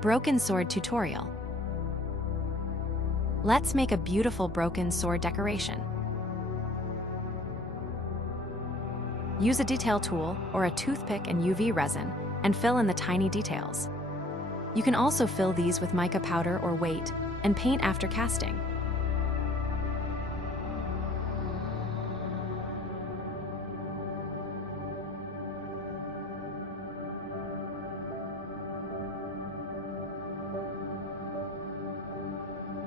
Broken sword tutorial. Let's make a beautiful broken sword decoration. Use a detail tool or a toothpick and UV resin and fill in the tiny details. You can also fill these with mica powder or weight and paint after casting.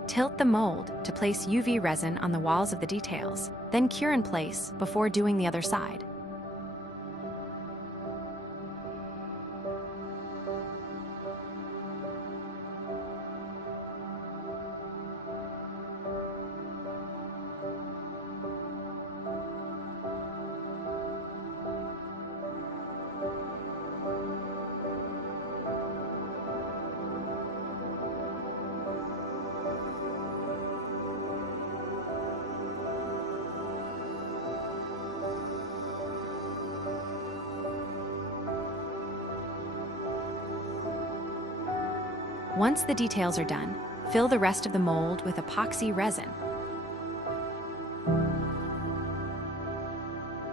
Tilt the mold to place UV resin on the walls of the details, then cure in place before doing the other side. Once the details are done, fill the rest of the mold with epoxy resin.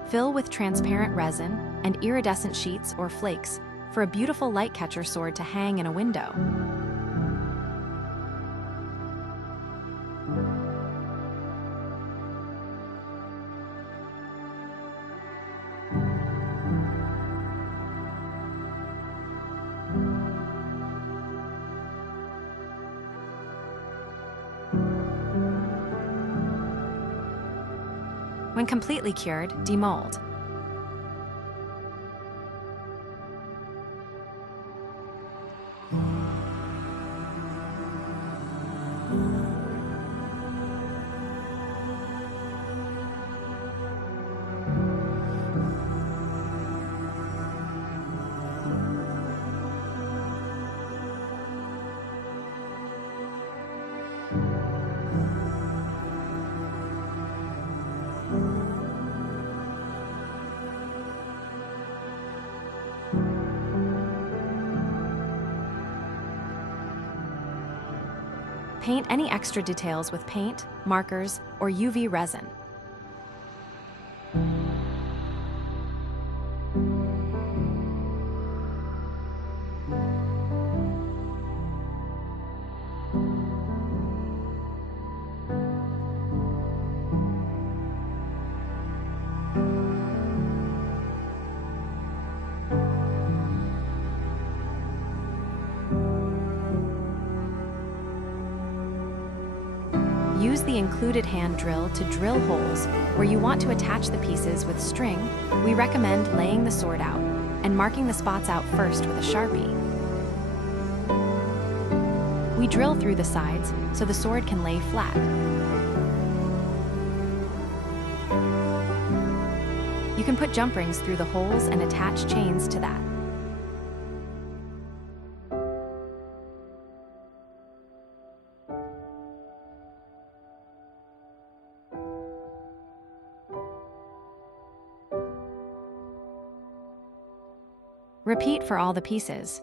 Fill with transparent resin and iridescent sheets or flakes for a beautiful light catcher sword to hang in a window. When completely cured, demold. Paint any extra details with paint, markers, or UV resin. Use the included hand drill to drill holes where you want to attach the pieces with string. We recommend laying the sword out and marking the spots out first with a Sharpie. We drill through the sides so the sword can lay flat. You can put jump rings through the holes and attach chains to that. Repeat for all the pieces.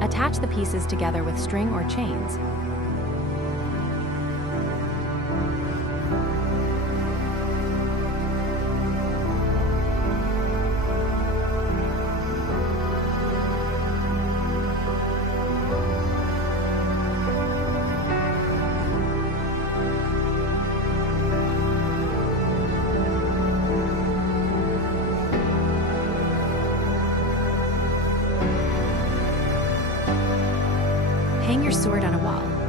Attach the pieces together with string or chains. Hang your sword on a wall.